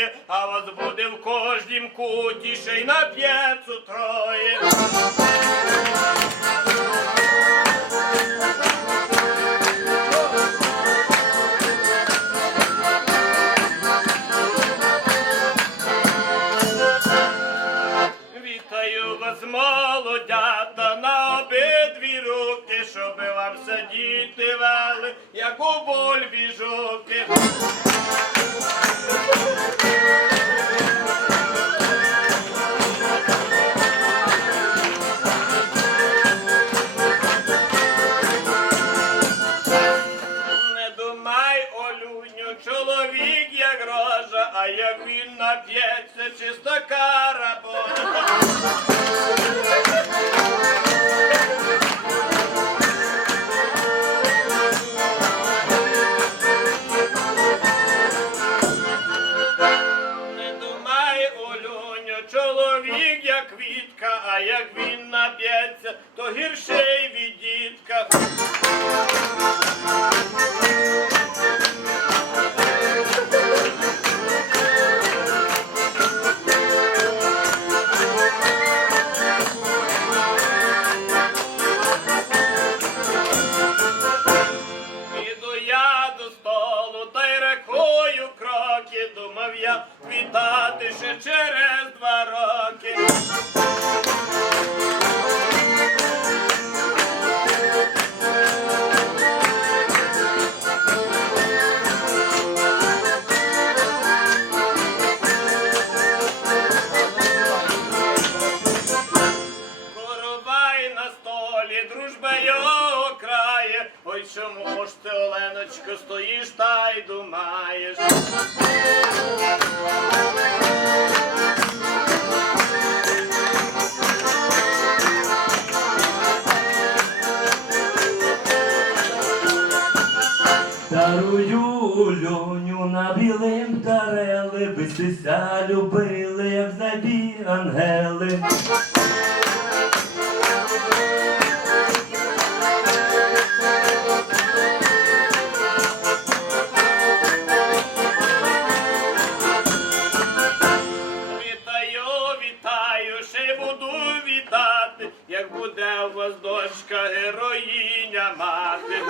двоє, а вас буде в кожнім куті, ще й на п'єцу троє. Вітаю вас, молодята, на обидві руки, щоби вам сидіти вели, як у бульбі жуки. Думав я вітати ще через два роки. Коровай на столі, дружба його крає. Ой, чому ж ти, Оленочко, стоїш та й думаєш? Дарую льоню на білим тарели, битися любили, як забі ангели. Як буде у вас дочка, героїня мати.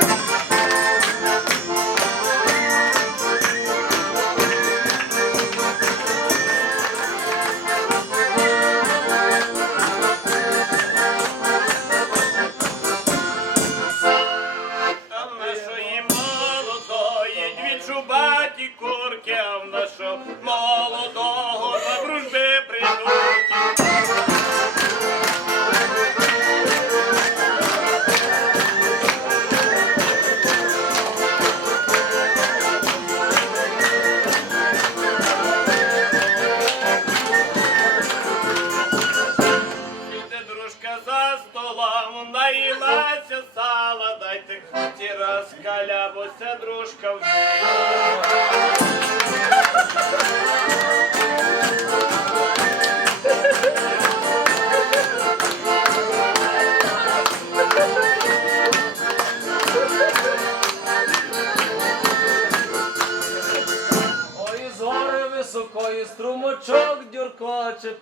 Молодої дві чубаті курки, а в нашому молодого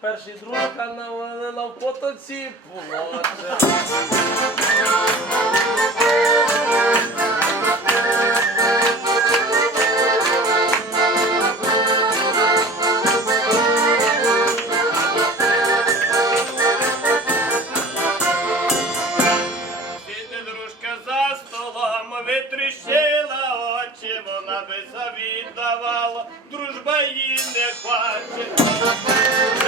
перший дружка навалила в потоці дружка за столом, витріщила очі, вона би завіддавала, дружба їй не хоче.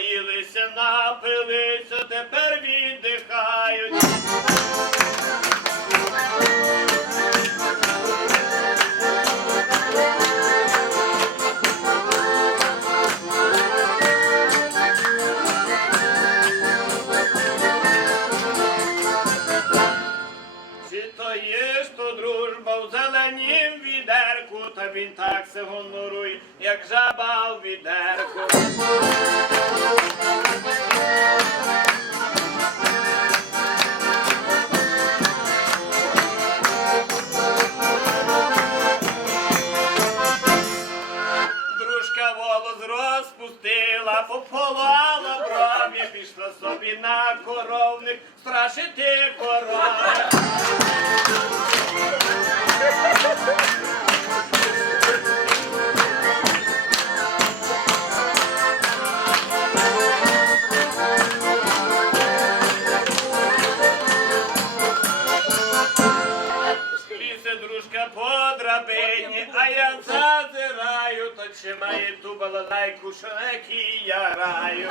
наїлися, напилися, тепер віддихають. страшити пора. Дружка по драбині, а я зазираю, то чи має ту балалайку, що на якій я раю.